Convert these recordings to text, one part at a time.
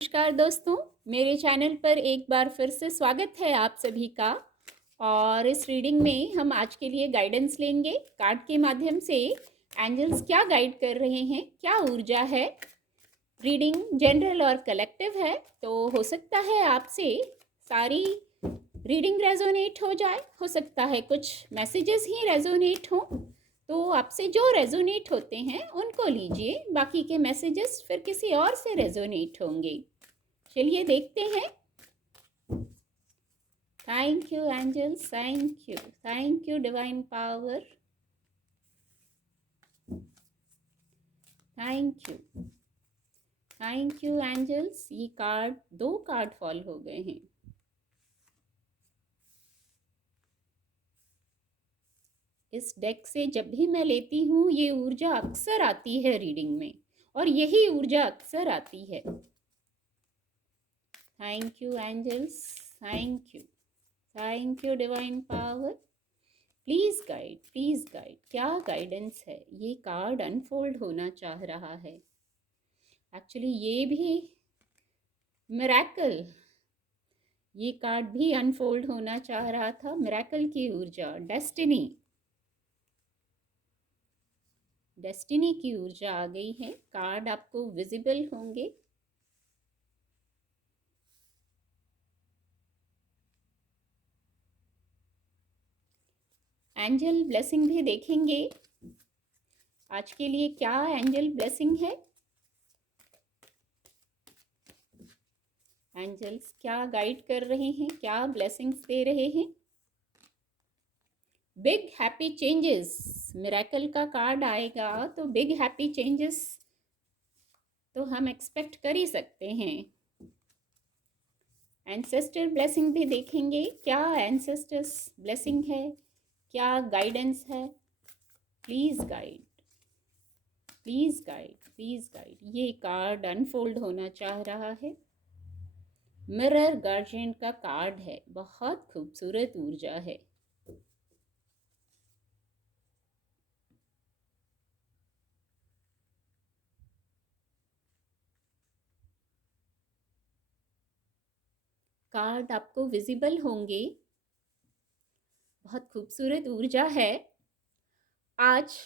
नमस्कार दोस्तों, मेरे चैनल पर एक बार फिर से स्वागत है आप सभी का। और इस रीडिंग में हम आज के लिए गाइडेंस लेंगे। कार्ड के माध्यम से एंजल्स क्या गाइड कर रहे हैं, क्या ऊर्जा है। रीडिंग जनरल और कलेक्टिव है, तो हो सकता है आपसे सारी रीडिंग रेजोनेट हो सकता है कुछ मैसेजेस ही रेजोनेट हों। तो आपसे जो रेजोनेट होते हैं उनको लीजिए, बाकी के मैसेजेस फिर किसी और से रेजोनेट होंगे। चलिए देखते हैं। Thank you angels, thank you divine power, thank you, thank you angels. ये दो कार्ड फॉल हो गए हैं। इस डेक से जब भी मैं लेती हूँ ये ऊर्जा अक्सर आती है रीडिंग में, और यही ऊर्जा अक्सर आती है। Thank you angels, thank you divine power. Please guide, क्या गाइडेंस है। ये कार्ड अनफोल्ड होना चाह रहा है। एक्चुअली ये भी मिरेकल, ये कार्ड भी अनफोल्ड होना चाह रहा था। मिरेकल की ऊर्जा, डेस्टिनी की ऊर्जा आ गई है। कार्ड आपको विजिबल होंगे। एंजल ब्लेसिंग भी देखेंगे। आज के लिए क्या एंजल ब्लेसिंग है, एंजल्स क्या गाइड कर रहे हैं, क्या ब्लेसिंग्स दे रहे हैं। बिग हैप्पी चेंजेस, मिरेकल का कार्ड आएगा तो बिग हैप्पी चेंजेस तो हम एक्सपेक्ट कर ही सकते हैं। एंसेस्टर ब्लेसिंग भी देखेंगे, क्या एंसेस्टर्स ब्लेसिंग है, क्या गाइडेंस है। Please guide, please guide, please guide. ये कार्ड अनफोल्ड होना चाह रहा है। मिरर गार्जियन का कार्ड है, बहुत खूबसूरत ऊर्जा है। कार्ड आपको विजिबल होंगे। बहुत खूबसूरत ऊर्जा है। आज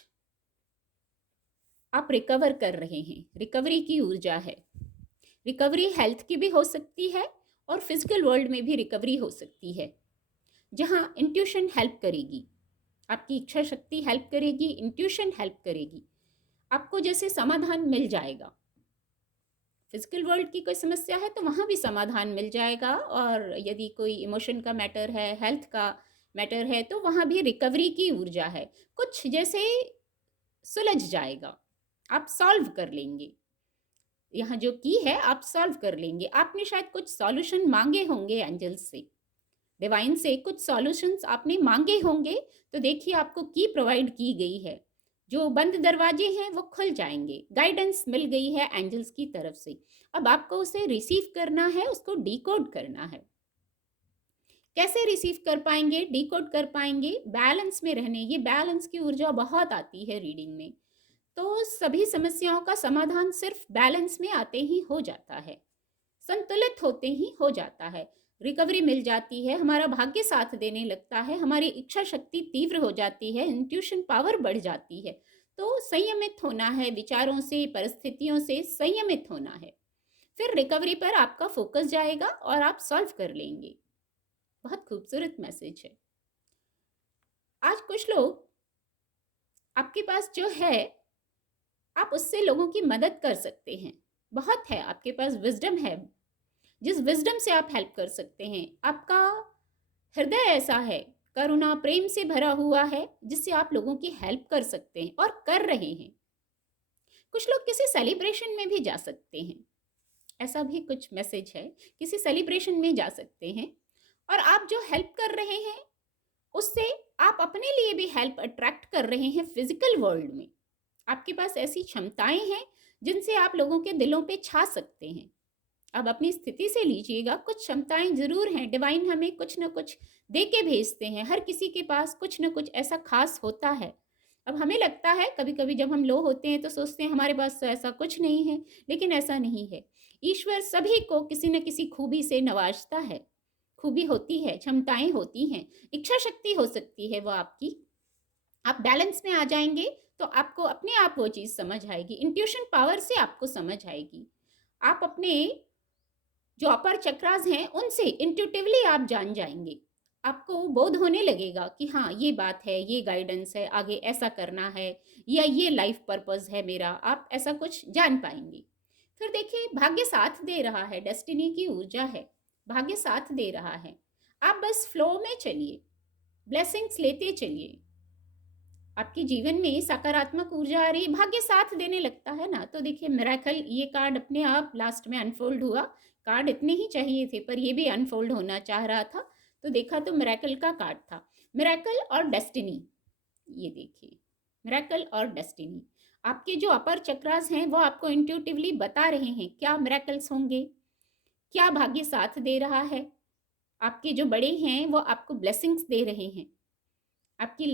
आप रिकवर कर रहे हैं, रिकवरी की ऊर्जा है। रिकवरी हेल्थ की भी हो सकती है और फिजिकल वर्ल्ड में भी रिकवरी हो सकती है, जहां इंट्यूशन हेल्प करेगी, आपकी इच्छा शक्ति हेल्प करेगी, इंट्यूशन हेल्प करेगी। आपको जैसे समाधान मिल जाएगा। फिजिकल वर्ल्ड की कोई समस्या है तो वहाँ भी समाधान मिल जाएगा, और यदि कोई इमोशन का मैटर है, हेल्थ का मैटर है, तो वहाँ भी रिकवरी की ऊर्जा है। कुछ जैसे सुलझ जाएगा, आप सॉल्व कर लेंगे। यहाँ जो की है आप सॉल्व कर लेंगे। आपने शायद कुछ सॉल्यूशन मांगे होंगे एंजल्स से, डिवाइन से कुछ सॉल्यूशंस आपने मांगे होंगे, तो देखिए आपको की प्रोवाइड की गई है। जो बंद दरवाजे हैं वो खुल जाएंगे। गाइडेंस मिल गई है एंजल्स की तरफ से। अब आपको उसे रिसीव करना है, उसको डिकोड करना है। कैसे रिसीव कर पाएंगे, डिकोड कर पाएंगे? बैलेंस में रहने, ये बैलेंस की ऊर्जा बहुत आती है रीडिंग में। तो सभी समस्याओं का समाधान सिर्फ बैलेंस में आते ही हो जाता है, संतुलित होते ही हो जाता है। रिकवरी मिल जाती है, हमारा भाग्य साथ देने लगता है, हमारी इच्छा शक्ति तीव्र हो जाती है, इंट्यूशन पावर बढ़ जाती है। तो संयमित होना है, विचारों से, परिस्थितियों से संयमित होना है। फिर रिकवरी पर आपका फोकस जाएगा और आप सॉल्व कर लेंगे। बहुत खूबसूरत मैसेज है। आज कुछ लोग, आपके पास जो है आप उससे लोगों की मदद कर सकते हैं। बहुत है, आपके पास विजडम है, जिस विजडम से आप हेल्प कर सकते हैं। आपका हृदय ऐसा है, करुणा प्रेम से भरा हुआ है, जिससे आप लोगों की हेल्प कर सकते हैं और कर रहे हैं। कुछ लोग किसी सेलिब्रेशन में भी जा सकते हैं, ऐसा भी कुछ मैसेज है। किसी सेलिब्रेशन में जा सकते हैं और आप जो हेल्प कर रहे हैं उससे आप अपने लिए भी हेल्प अट्रैक्ट कर रहे हैं फिजिकल वर्ल्ड में। आपके पास ऐसी क्षमताएं हैं जिनसे आप लोगों के दिलों पे छा सकते हैं। अब अपनी स्थिति से लीजिएगा, कुछ क्षमताएं जरूर हैं। डिवाइन हमें कुछ ना कुछ दे के भेजते हैं। हर किसी के पास कुछ ना कुछ ऐसा खास होता है। अब हमें लगता है कभी कभी जब हम लो होते हैं तो सोचते हैं हमारे पास तो ऐसा कुछ नहीं है, लेकिन ऐसा नहीं है। ईश्वर सभी को किसी न किसी खूबी से नवाजता है। खूबी होती है, क्षमताएं होती हैं, इच्छा शक्ति हो सकती है वो आपकी। आप बैलेंस में आ जाएंगे तो आपको अपने आप वो चीज़ समझ आएगी, इंट्यूशन पावर से आपको समझ आएगी। आप अपने जो अपर चक्रास हैं उनसे इंट्यूटिवली आप जान जाएंगे। आपको बोध होने लगेगा कि हाँ ये बात है, ये गाइडेंस है, आगे ऐसा करना है, या ये लाइफ पर्पस है मेरा, आप ऐसा कुछ जान पाएंगे। फिर देखिए, भाग्य साथ दे रहा है, डेस्टिनी की ऊर्जा है, भाग्य साथ दे रहा है। आप बस फ्लो में चलिए, ब्लेसिंग्स लेते चलिए। आपके जीवन में सकारात्मक ऊर्जा आ रही, भाग्य साथ देने लगता है ना। तो देखिए मिरेकल, ये कार्ड अपने आप लास्ट में अनफोल्ड हुआ। कार्ड इतने ही चाहिए थे पर ये भी अनफोल्ड होना चाह रहा था, तो देखा तो मिरेकल का कार्ड था। मिरेकल और डेस्टिनी, ये देखिए मिरेकल और डेस्टिनी। आपके जो अपर चक्रास हैं वो आपको इंट्यूटिवली बता रहे हैं क्या मिरेकल्स होंगे, क्या भाग्य साथ दे रहा है। आपके जो बड़े हैं वो आपको ब्लेसिंग्स दे रहे हैं, आपकी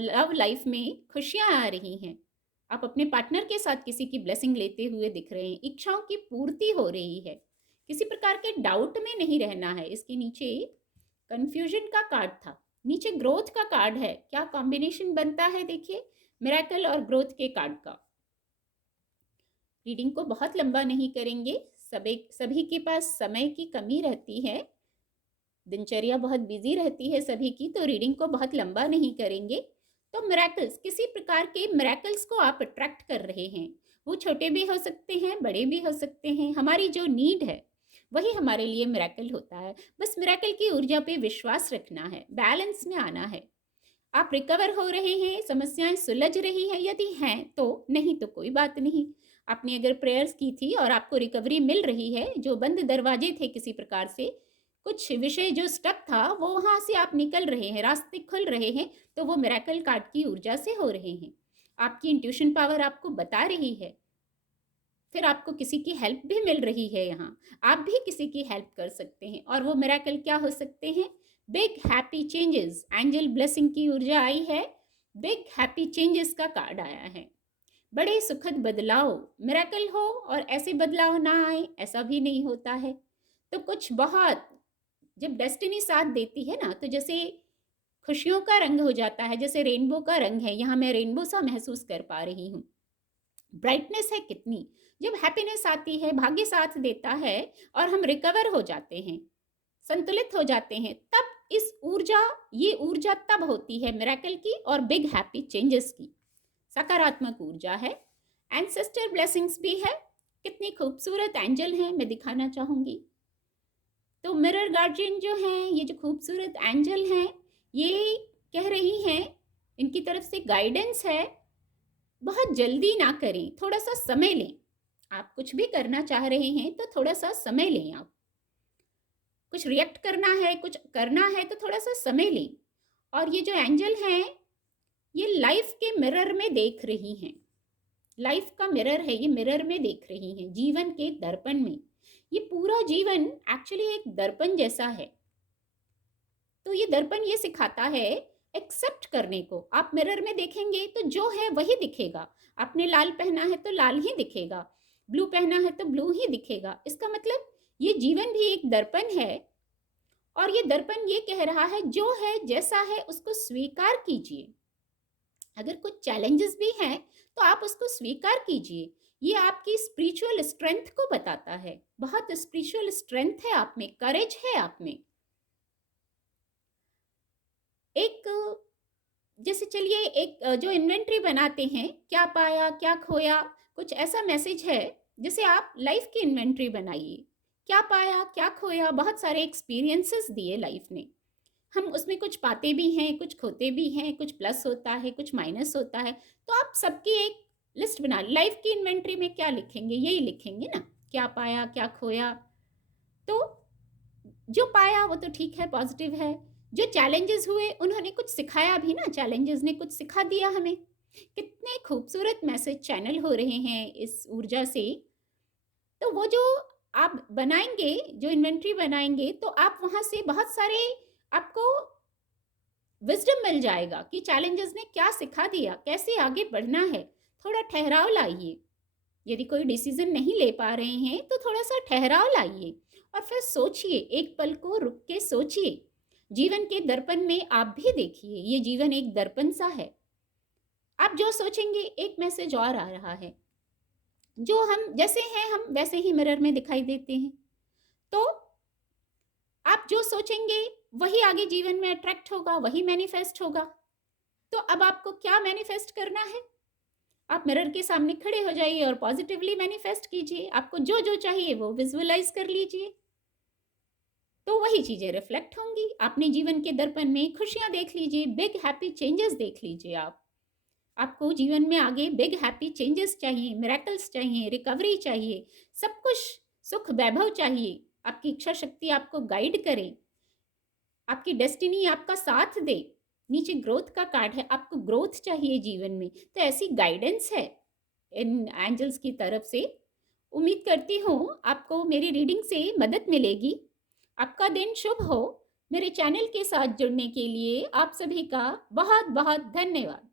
लव लाइफ में खुशियां आ रही हैं, आप अपने पार्टनर के साथ किसी की ब्लेसिंग लेते हुए दिख रहे हैं, इच्छाओं की पूर्ति हो रही है, किसी प्रकार के डाउट में नहीं रहना है। इसके नीचे कंफ्यूजन का कार्ड था, नीचे ग्रोथ का कार्ड है। क्या कॉम्बिनेशन बनता है देखिए, मिरेकल और ग्रोथ के कार्ड का। रीडिंग को बहुत लंबा नहीं करेंगे, सभी के पास समय की कमी रहती है, दिनचर्या बहुत बिजी रहती है सभी की, तो रीडिंग को बहुत लंबा नहीं करेंगे। तो मिरेकल्स, किसी प्रकार के मिरेकल्स को आप अट्रैक्ट कर रहे हैं, वो छोटे भी हो सकते हैं, बड़े भी हो सकते हैं। हमारी जो नीड है वही हमारे लिए मिरेकल होता है। बस मिरेकल की ऊर्जा पे विश्वास रखना है, बैलेंस में आना है। आप रिकवर हो रहे हैं, समस्याएं सुलझ रही हैं यदि हैं तो, नहीं तो कोई बात नहीं। आपने अगर प्रेयर्स की थी और आपको रिकवरी मिल रही है, जो बंद दरवाजे थे किसी प्रकार से, कुछ विषय जो स्टक था वो वहां से आप निकल रहे हैं, रास्ते खुल रहे हैं, तो वो मिरेकल कार्ड की ऊर्जा से हो रहे हैं। आपकी इंट्यूशन पावर आपको बता रही है, फिर आपको किसी की हेल्प भी मिल रही है। यहाँ आप भी किसी की हेल्प कर सकते हैं, और वो मिरेकल क्या हो सकते हैं? Big happy changes, angel blessing की ऊर्जा आई है, बिग हैप्पी चेंजेस का कार्ड आया है। बड़े सुखद बदलाव, मिरेकल हो और ऐसे बदलाव ना आए, ऐसा भी नहीं होता है। तो कुछ बहुत, जब डेस्टिनी साथ देती है ना, तो जैसे खुशियों का रंग हो जाता है, जैसे रेनबो का रंग है, यहाँ मैं रेनबो सा महसूस कर पा रही हूँ। ब्राइटनेस है कितनी, जब हैप्पीनेस आती है, भाग्य साथ देता है और हम रिकवर हो जाते हैं, संतुलित हो जाते हैं, तब इस ऊर्जा, ये ऊर्जा तब होती है मिरेकल की और बिग हैप्पी चेंजेस की। सकारात्मक ऊर्जा है, एंसेस्टर ब्लेसिंग्स भी है। कितनी खूबसूरत एंजल हैं, मैं दिखाना चाहूंगी। तो मिरर गार्जियन जो हैं, ये जो खूबसूरत एंजल हैं, ये कह रही हैं, इनकी तरफ से गाइडेंस है, बहुत जल्दी ना करें, थोड़ा सा समय लें। आप कुछ भी करना चाह रहे हैं तो थोड़ा सा समय लें। आप कुछ रिएक्ट करना है, कुछ करना है तो थोड़ा सा समय लें। और ये जो एंजल हैं, ये लाइफ के मिरर में देख रही हैं, लाइफ का मिरर है, ये मिरर में देख रही हैं, जीवन के दर्पण में। ये पूरा जीवन एक्चुअली एक दर्पण जैसा है। तो ये दर्पण ये सिखाता है एक्सेप्ट करने को। आप मिरर में देखेंगे तो जो है वही दिखेगा। आपने लाल पहना है तो लाल ही दिखेगा, ब्लू पहना है तो ब्लू ही दिखेगा। इसका मतलब ये जीवन भी एक दर्पण है, और ये दर्पण ये कह रहा है जो है जैसा है उसको स्वीकार कीजिए। अगर कुछ चैलेंजेस भी हैं तो आप उसको स्वीकार कीजिए। ये आपकी स्पिरिचुअल स्ट्रेंथ को बताता है, बहुत स्पिरिचुअल स्ट्रेंथ है आप में, करेज है आप में। एक, जैसे चलिए एक जो इन्वेंट्री बनाते हैं, क्या पाया क्या खोया, कुछ ऐसा मैसेज है। जैसे आप लाइफ की इन्वेंट्री बनाइए, क्या पाया क्या खोया, बहुत सारे एक्सपीरियंसेस दिए लाइफ ने, हम उसमें कुछ पाते भी हैं, कुछ खोते भी हैं, कुछ प्लस होता है, कुछ माइनस होता है। तो आप सबकी एक लिस्ट बना, लाइफ की इन्वेंट्री में क्या लिखेंगे? यही लिखेंगे ना, क्या पाया क्या खोया। तो जो पाया वो तो ठीक है, पॉजिटिव है। जो चैलेंजेस हुए उन्होंने कुछ सिखाया भी ना, चैलेंजेस ने कुछ सिखा दिया हमें। कितने खूबसूरत मैसेज चैनल हो रहे हैं इस ऊर्जा से। तो वो जो आप बनाएंगे, जो इन्वेंट्री बनाएंगे, तो आप वहां से बहुत सारे आपको विजडम मिल जाएगा कि चैलेंजेस ने क्या सिखा दिया, कैसे आगे बढ़ना है। थोड़ा ठहराव लाइए, यदि कोई डिसीजन नहीं ले पा रहे हैं तो थोड़ा सा ठहराव लाइए और फिर सोचिए, एक पल को रुक के सोचिए। जीवन के दर्पण में आप भी देखिए, ये जीवन एक दर्पण सा है। आप जो सोचेंगे, एक मैसेज और आ रहा है, जो हम जैसे हैं हम वैसे ही मिरर में दिखाई देते हैं। तो आप जो सोचेंगे वही आगे जीवन में अट्रैक्ट होगा, वही मैनिफेस्ट होगा। तो अब आपको क्या मैनिफेस्ट करना है? आप मिरर के सामने खड़े हो जाइए और पॉजिटिवली मैनिफेस्ट कीजिए। आपको जो जो चाहिए वो विजुअलाइज कर लीजिए, तो वही चीजें रिफ्लेक्ट होंगी। अपने जीवन के दर्पण में खुशियां देख लीजिए, बिग हैप्पी चेंजेस देख लीजिए। आपको जीवन में आगे बिग हैप्पी चेंजेस चाहिए, मिरेकल्स चाहिए, रिकवरी चाहिए, सब कुछ सुख वैभव चाहिए। आपकी इच्छा शक्ति आपको गाइड करे, आपकी डेस्टिनी आपका साथ दे। नीचे ग्रोथ का कार्ड है, आपको ग्रोथ चाहिए जीवन में, तो ऐसी गाइडेंस है इन एंजल्स की तरफ से। उम्मीद करती हूँ आपको मेरी रीडिंग से मदद मिलेगी। आपका दिन शुभ हो। मेरे चैनल के साथ जुड़ने के लिए आप सभी का बहुत बहुत धन्यवाद।